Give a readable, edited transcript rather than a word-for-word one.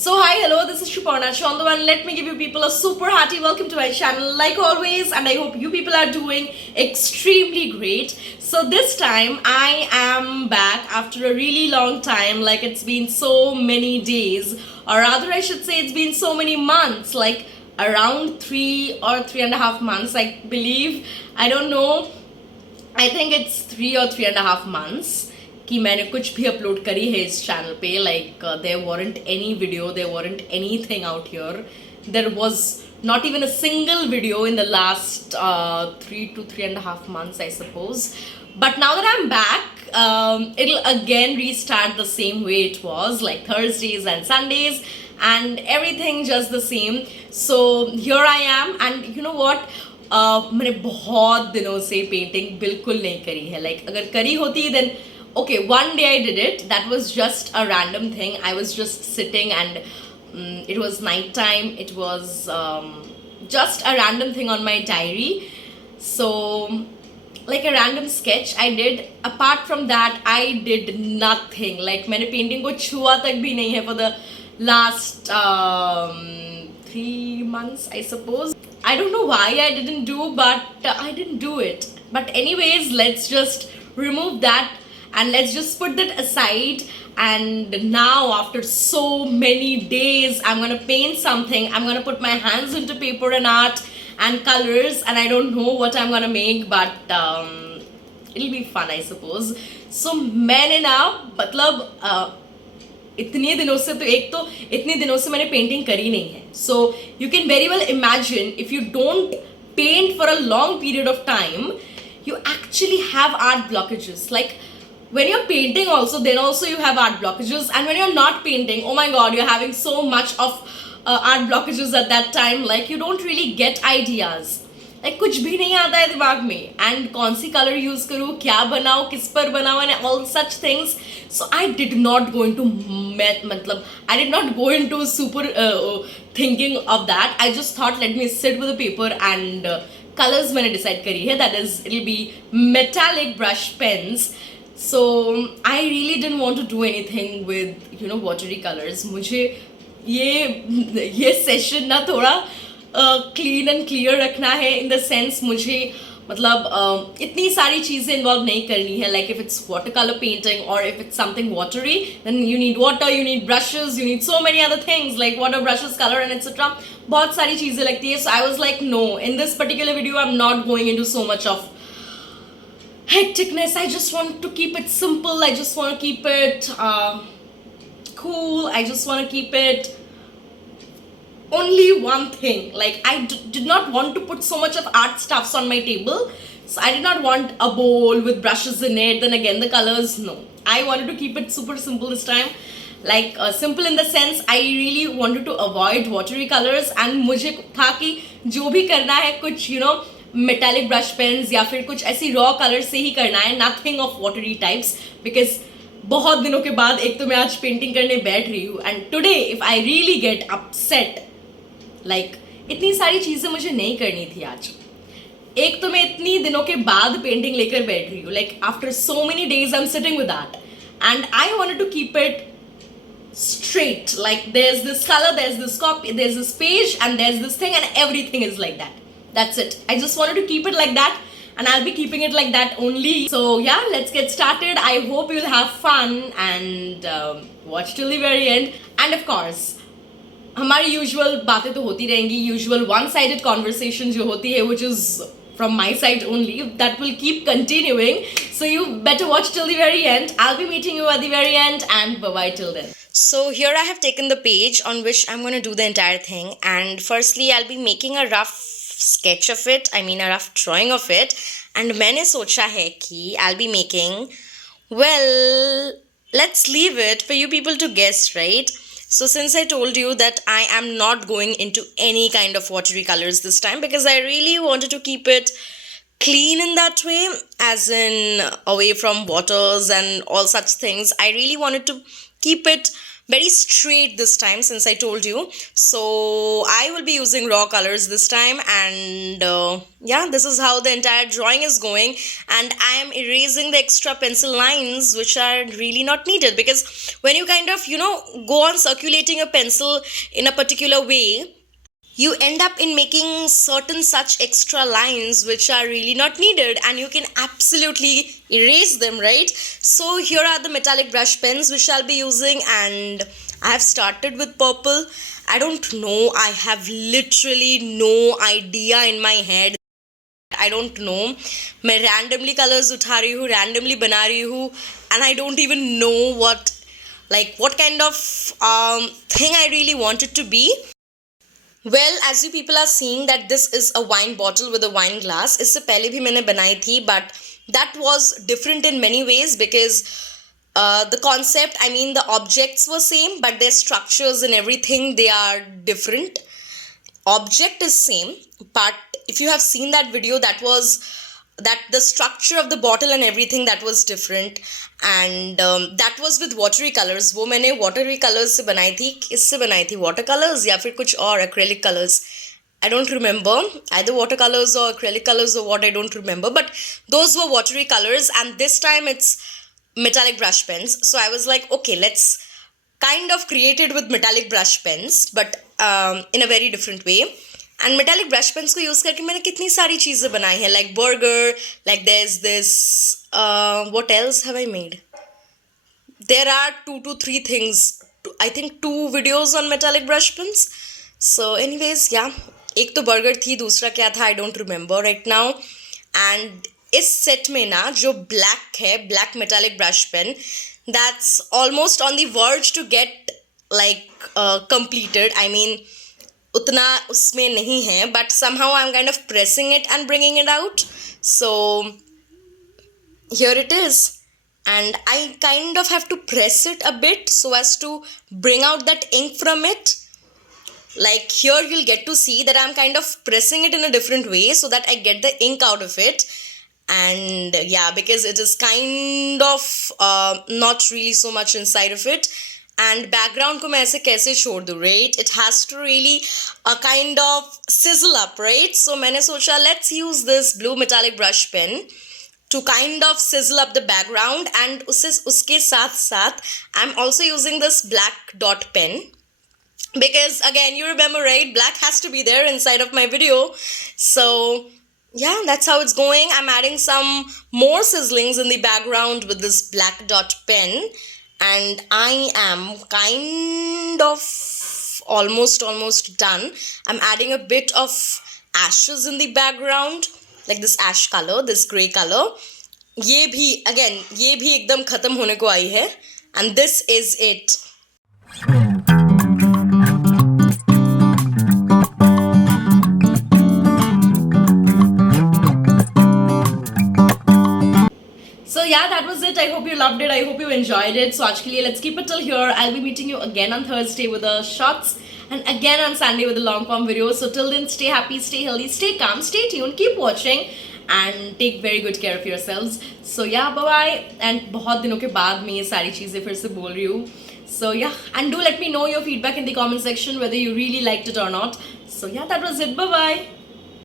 So hi, hello, this is Shuparna Chandu and let me give you people a super hearty welcome to my channel like always, and I hope you people are doing extremely great. So this time I am back after a really long time, like it's been so many days, or rather I should say it's been so many months, like around 3 or 3.5 months I believe. I don't know, I think it's 3 or 3.5 months कि मैंने कुछ भी upload करी है इस channel पे. Like there weren't any video, there weren't anything out here. There was not even a single video in the last 3 to 3.5 months, I suppose. But now that I'm back, it'll again restart the same way it was, like Thursdays and Sundays, and everything just the same. So here I am, and you know what? मैंने बहुत दिनों से painting बिल्कुल नहीं करी है. Like अगर करी होती then okay, one day I did it. That was just a random thing. I was just sitting and it was night time. It was just a random thing on my diary. So like a random sketch I did. Apart from that, I did nothing. Like मैंने painting को छुआ तक भी नहीं है for the last 3 months, I suppose. I don't know why I didn't do, but I didn't do it. But anyways, let's just remove that and let's just put that aside. And now after so many days, I'm gonna paint something. I'm gonna put my hands into paper and art and colors, and I don't know what I'm gonna make, but it'll be fun, I suppose. So मैंने ना मतलब इतने दिनों से तो एक तो इतने दिनों से मैंने पेंटिंग करी नहीं है. So you can very well imagine if you don't paint for a long period of time, you actually have art blockages. Like when you're painting also, then also you have art blockages, and when you're not painting, oh my god, you're having so much of art blockages at that time. Like you don't really get ideas. Like कुछ भी नहीं आता है दिमाग में, and कौन सी colour use करूँ, क्या बनाऊँ, किस पर बनाऊँ, and all such things. So I did not go into मतलब I did not go into super thinking of that. I just thought let me sit with a paper and colours मैंने decide करी है. That is it will be metallic brush pens. So I really didn't want to do anything with watery colors. मुझे ये session ना थोड़ा clean and clear रखना है, in the sense मुझे मतलब इतनी सारी चीज़ें इन्वॉल्व नहीं करनी है. Like if it's water colour painting और if it's something watery, then you need water, you need brushes, you need so many other things like water, brushes, colour and etcetera. बहुत सारी चीज़ें लगती है. So I was like no, in this particular video I am not going into so much of hecticness. I just want to keep it simple. I just want to keep it cool. I just want to keep it only one thing. Like I did not want to put so much of art stuffs on my table. So I did not want a bowl with brushes in it, then again the colors. No, I wanted to keep it super simple this time. Like simple in the sense I really wanted to avoid watery colors, and मुझे था कि जो भी करना है कुछ metallic brush pens या फिर कुछ ऐसी रॉ कलर से ही करना है, nothing of watery types. Because बहुत दिनों के बाद एक तो मैं आज पेंटिंग करने बैठ रही हूँ, and today if I really get upset, like इतनी सारी चीज़ें मुझे नहीं करनी थी आज. एक तो मैं इतनी दिनों के बाद पेंटिंग लेकर बैठ रही हूँ, like after so many days I am sitting with that, and I wanted to keep it straight. Like there's this color, there's this copy, there's this page, and there's this thing, and everything is like that. That's it. I just wanted to keep it like that, and I'll be keeping it like that only. So yeah, let's get started. I hope you'll have fun and watch till the very end. And of course, हमारी usual बातें तो होती रहेंगी, usual one-sided conversation जो होती है, which is from my side only, that will keep continuing. So you better watch till the very end. I'll be meeting you at the very end, and bye-bye till then. So here I have taken the page on which I'm going to do the entire thing, and firstly I'll be making a rough sketch of it, I mean a rough drawing of it. And मैंने सोचा है कि I'll be making, well, let's leave it for you people to guess, right? So since I told you that I am not going into any kind of watery colors this time, because I really wanted to keep it clean in that way, as in away from waters and all such things. I really wanted to keep it very straight this time, since I told you. So I will be using raw colors this time, and yeah, this is how the entire drawing is going. And I am erasing the extra pencil lines which are really not needed, because when you kind of, go on circulating a pencil in a particular way, you end up in making certain such extra lines which are really not needed, and you can absolutely erase them, right? So here are the metallic brush pens which I'll be using, and I have started with purple. I don't know, I have literally no idea in my head. I don't know, मैं randomly colors उठा रही हूँ, randomly बना रही हूँ, and I don't even know what kind of thing I really want it to be. Well, as you people are seeing that this is a wine bottle with a wine glass. इससे पहले भी मैंने बनाई थी, but that was different in many ways, because the concept, I mean the objects were same, but their structures and everything, they are different. Object is same, but if you have seen that video, that the structure of the bottle and everything, that was different. And that was with watery colors. वो मैंने watery colors से बनाई थी. किससे बनाई थी? Water colors या फिर कुछ और acrylic colors? I don't remember, either watercolors or acrylic colors or what, I don't remember, but those were watery colors. And this time it's metallic brush pens. So I was like, okay, let's kind of create it with metallic brush pens, but in a very different way. And metallic brush pens को use करके मैंने कितनी सारी चीज़ें बनाई हैं, like burger, like there's this, what else have I made? There are 2 to 3 things, I think 2 videos on metallic brush pens. So anyways, yeah, एक तो burger थी, दूसरा क्या था I don't remember right now. And इस set में ना जो black है, black metallic brush pen, that's almost on the verge to get completed. I mean, उतना उसमें नहीं है, but somehow I'm kind of pressing it and bringing it out. So here it is, and I kind of have to press it a bit so as to bring out that ink from it. Like here you'll get to see that I'm kind of pressing it in a different way so that I get the ink out of it. And yeah, because it is kind of not really so much inside of it. And background को मैं ऐसे कैसे छोड़ दूँ, right? It has to really kind of sizzle up, right? So मैंने सोचा let's use this blue metallic brush pen to kind of sizzle up the background. And उसके साथ साथ I'm also using this black dot pen, because again, you remember, right? Black has to be there inside of my video. So yeah, that's how it's going. I'm adding some more sizzlings in the background with this black dot pen. And I am kind of almost done. I'm adding a bit of ashes in the background, like this ash color, this grey color. ये भी एकदम खत्म होने को आई है. And this is it. So yeah, that was it. I hope you loved it. I hope you enjoyed it. So आज के लिए let's keep it till here. I'll be meeting you again on Thursday with the shots, and again on Sunday with the long form video. So till then, stay happy, stay healthy, stay calm, stay tuned, keep watching, and take very good care of yourselves. So yeah, bye bye. And बहुत दिनों के बाद मैं ये सारी चीज़ें फिर से बोल रही हूँ. So yeah, and do let me know your feedback in the comment section whether you really liked it or not. So yeah, that was it. Bye bye.